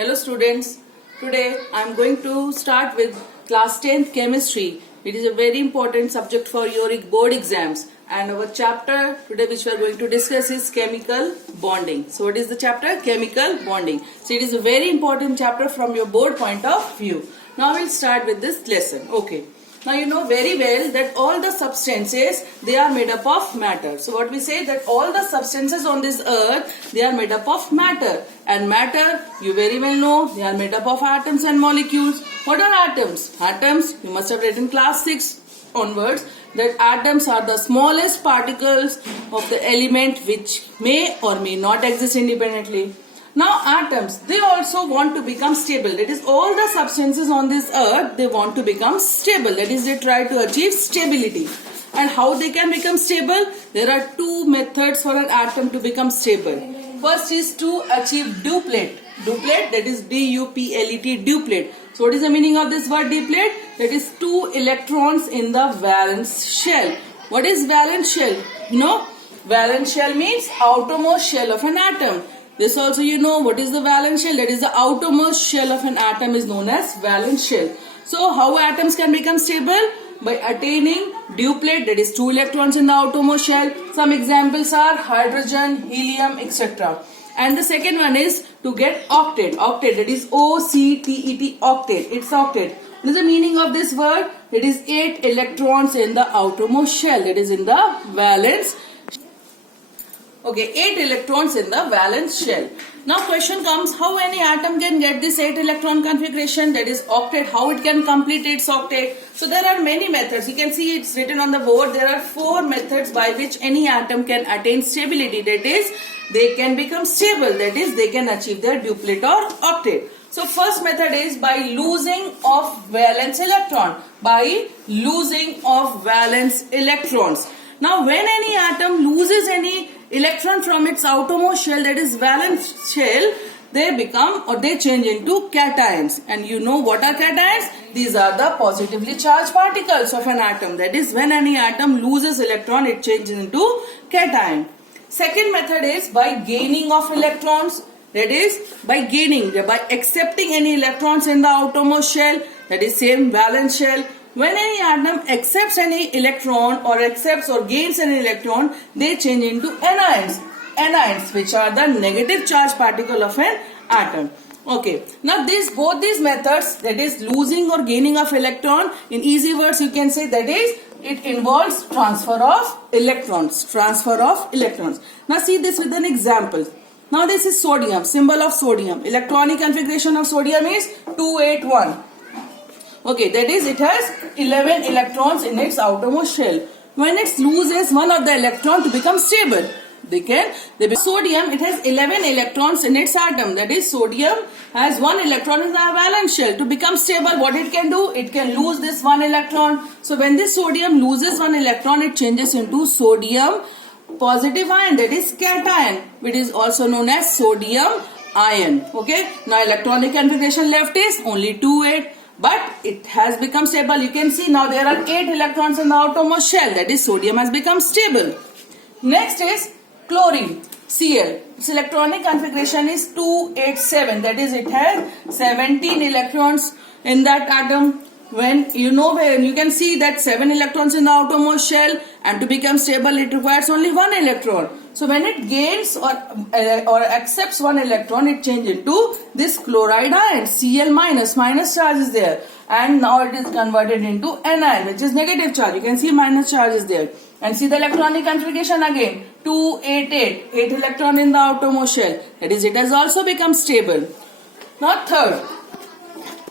Hello students, today I am going to start with class 10th chemistry. It is a very important subject for your board exams, and our chapter today which we are going to discuss is chemical bonding. So what is the chapter? Chemical bonding. So it is a very important chapter from your board point of view. Now we'll start with this lesson. Okay. Now you know very well that all the substances, they are made up of matter. So what we say that all the substances on this earth, they are made up of matter. And matter, you very well know, they are made up of atoms and molecules. What are atoms? Atoms, you must have read in class 6 onwards that atoms are the smallest particles of the element which may or may not exist independently. Now atoms, they also want to become stable. That is, all the substances on this earth, they want to become stable. That is, they try to achieve stability. And how they can become stable? There are two methods for an atom to become stable. First is to achieve duplet. Duplet, that is D-U-P-L-E-T, duplet. So what is the meaning of this word duplet? That is two electrons in the valence shell. What is valence shell? You know, valence shell means outermost shell of an atom. This also you know what is the valence shell. That is the outermost shell of an atom is known as valence shell. So how atoms can become stable? By attaining duplet, that is two electrons in the outermost shell. Some examples are hydrogen, helium, etc. And the second one is to get octet. Octet, that is O-C-T-E-T, octet. It's octet. What is the meaning of this word? It is 8 electrons in the outermost shell. That is in the valence. Okay, 8 electrons in the valence shell. Now question comes, how any atom can get this 8 electron configuration, that is octet, how it can complete its octet. So there are many methods. You can see it's written on the board. There are 4 methods by which any atom can attain stability. That is, they can become stable. That is, they can achieve their duplet or octet. So first method is by losing of valence electron. By losing of valence electrons. Now when any atom loses any electron from its outermost shell, that is valence shell, they become or they change into cations. And you know what are cations? These are the positively charged particles of an atom. That is, when any atom loses electron, it changes into cation. Second method is by gaining of electrons. That is, by gaining, by accepting any electrons in the outermost shell, that is same valence shell. When any atom accepts any electron or accepts or gains an electron, they change into anions. Anions, which are the negative charge particle of an atom. Okay. Now both these methods, that is losing or gaining of electron, in easy words you can say that is, it involves transfer of electrons. Transfer of electrons. Now see this with an example. Now this is sodium, symbol of sodium. Electronic configuration of sodium is 281. Okay, that is, it has 11 electrons in its outermost shell. When it loses one of the electron to become stable, sodium, it has 11 electrons in its atom. That is, sodium has 1 electron in the valence shell. To become stable, what it can do? It can lose this 1 electron. So when this sodium loses 1 electron, it changes into sodium positive ion, that is cation, which is also known as sodium ion. Okay, now electronic configuration left is only 2-8. But it has become stable. You can see now there are 8 electrons in the outermost shell. That is, sodium has become stable. Next is chlorine, Cl. Its electronic configuration is 287. That is, it has 17 electrons in that atom. When you can see that 7 electrons in the outermost shell, and to become stable it requires only 1 electron. So when it gains or accepts 1 electron, it changes into this chloride ion, Cl minus charge is there, and now it is converted into anion, which is negative charge. You can see minus charge is there. And see the electronic configuration again, 288, 8 electron in the outermost shell. That is, it has also become stable. Now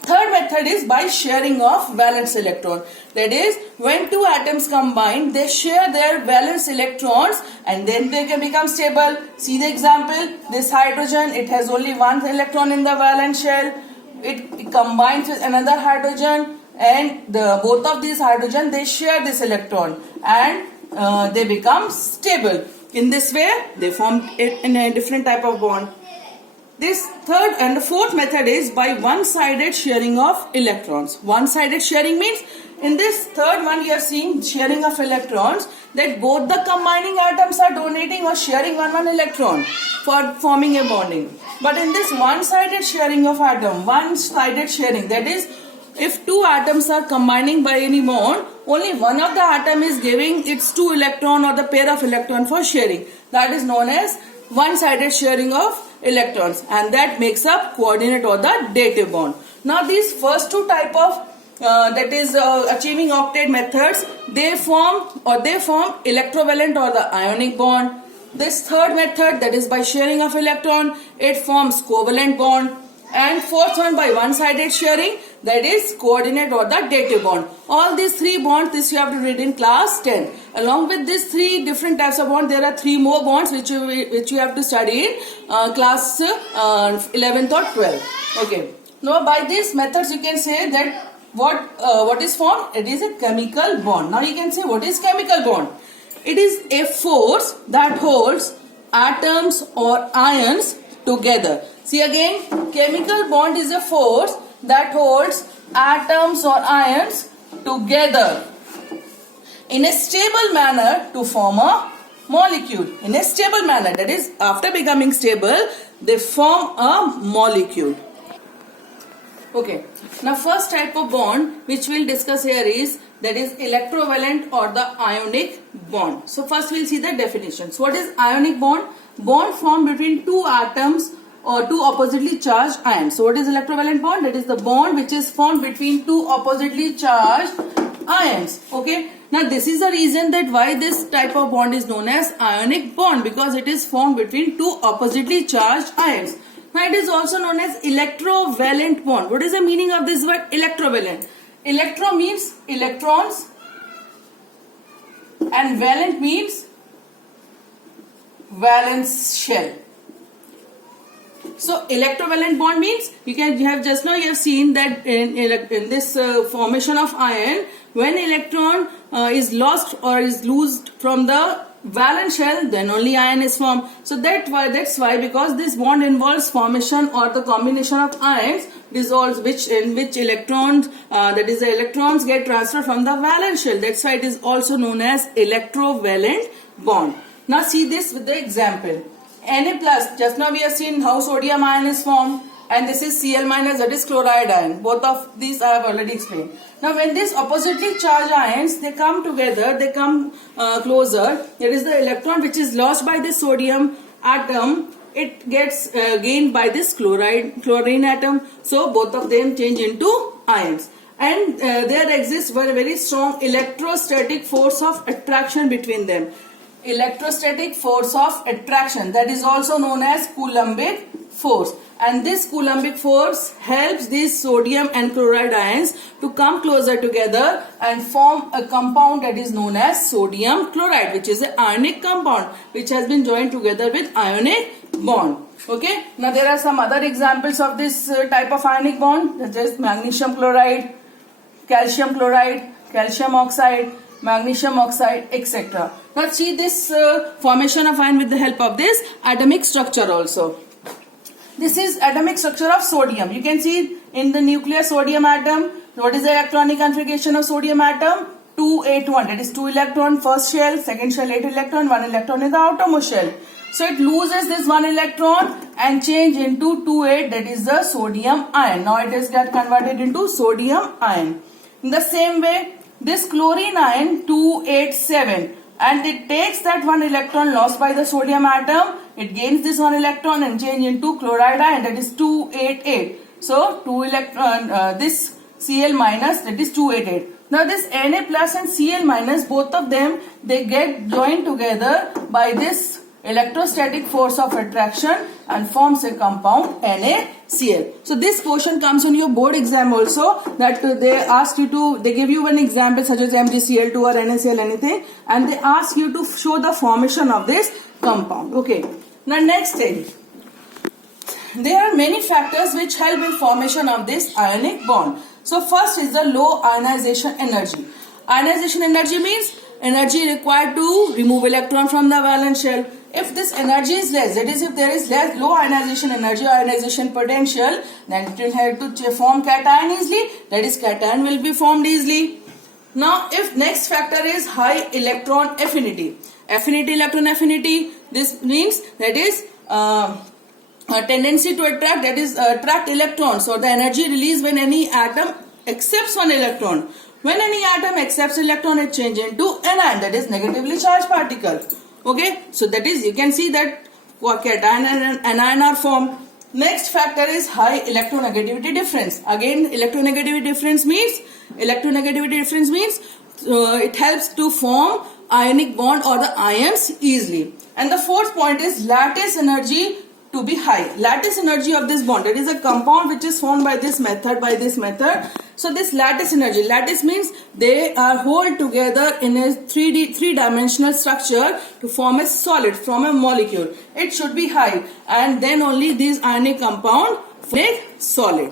Third method is by sharing of valence electron. That is, when two atoms combine, they share their valence electrons and then they can become stable. See the example, this hydrogen, it has only 1 electron in the valence shell. It combines with another hydrogen, and both of these hydrogen, they share this electron and they become stable. In this way, they form it in a different type of bond. This third and the fourth method is by one-sided sharing of electrons. One-sided sharing means in this third one you are seeing sharing of electrons, that both the combining atoms are donating or sharing one electron for forming a bonding. But in this one-sided sharing of atom, one-sided sharing, that is, if two atoms are combining by any bond, only one of the atom is giving its two electron or the pair of electron for sharing. That is known as one-sided sharing of electrons, and that makes up coordinate or the dative bond. Now these first two type of achieving octet methods, they form electrovalent or the ionic bond. This third method, that is by sharing of electron, it forms covalent bond. And fourth one by one-sided sharing, that is coordinate or the dative bond. All these three bonds, this you have to read in class 10. Along with these three different types of bonds, there are three more bonds which you have to study in class 11th or 12th. Okay. Now by these methods you can say that what is formed? It is a chemical bond. Now you can say what is chemical bond? It is a force that holds atoms or ions together. See again, chemical bond is a force that holds atoms or ions together in a stable manner to form a molecule. In a stable manner, that is, after becoming stable, they form a molecule. Okay, now first type of bond which we'll discuss here is that is electrovalent or the ionic bond. So first we'll see the definitions. What is ionic bond? Bond formed between two atoms or two oppositely charged ions. So what is electrovalent bond? That is the bond which is formed between two oppositely charged ions. Okay. Now this is the reason that why this type of bond is known as ionic bond, because it is formed between two oppositely charged ions. Now it is also known as electrovalent bond. What is the meaning of this word electrovalent? Electro means electrons and valent means valence shell. So electrovalent bond means you have seen that in this formation of ion, when electron is lost or is loosed from the valence shell, then only ion is formed. So that's why because this bond involves formation or the combination of ions dissolves in which electrons the electrons get transferred from the valence shell. That's why it is also known as electrovalent bond. Now see this with the example. Na plus, just now we have seen how sodium ion is formed, and this is Cl minus, that is chloride ion. Both of these I have already explained. Now when these oppositely charged ions, they come together, they come closer, there is the electron which is lost by the sodium atom, it gets gained by this chlorine atom. So both of them change into ions. And there exists very strong electrostatic force of attraction between them. Electrostatic force of attraction, that is also known as Coulombic force, and this Coulombic force helps these sodium and chloride ions to come closer together and form a compound that is known as sodium chloride, which is an ionic compound which has been joined together with ionic bond. Okay, now there are some other examples of this type of ionic bond, such as magnesium chloride, calcium chloride, calcium oxide, magnesium oxide, etc. Now see this formation of ion with the help of this atomic structure also. This is atomic structure of sodium. You can see in the nuclear sodium atom. What is the electronic configuration of sodium atom? 281. That is 2 electron first shell, second shell 8 electron, 1 electron in the outermost shell. So it loses this 1 electron and change into 2,8, that is the sodium ion. Now it is get converted into sodium ion. In the same way, this chlorine ion 287, and it takes that 1 electron lost by the sodium atom, it gains this 1 electron and change into chloride ion, that is 288. So 2 electron, this Cl minus, that is 288. Now this Na plus and Cl minus, both of them, they get joined together by this electrostatic force of attraction and forms a compound NaCl. So this question comes on your board exam also, that they give you one example such as MgCl2 or NaCl anything, and they ask you to show the formation of this compound. Okay. Now next thing, there are many factors which help in formation of this ionic bond. So first is the low ionization energy. Ionization energy means energy required to remove electron from the valence shell. If this energy is less, that is if there is low ionization energy or ionization potential, then it will help to form cation easily, that is cation will be formed easily. Now if next factor is high electron affinity, electron affinity, this means that is a tendency to attract, that is attract electrons, or the energy released when any atom accepts one electron. When any atom accepts electron, it changes into anion, that is negatively charged particle. Okay, so that is, you can see that cation and anion are formed. Next factor is high electronegativity difference. Again, electronegativity difference means it helps to form ionic bond or the ions easily. And the fourth point is lattice energy to be high. Lattice energy of this bond, that is a compound which is formed by this method. So this lattice energy, lattice means they are hold together in a three-dimensional structure to form a solid from a molecule. It should be high, and then only these ionic compound make solid.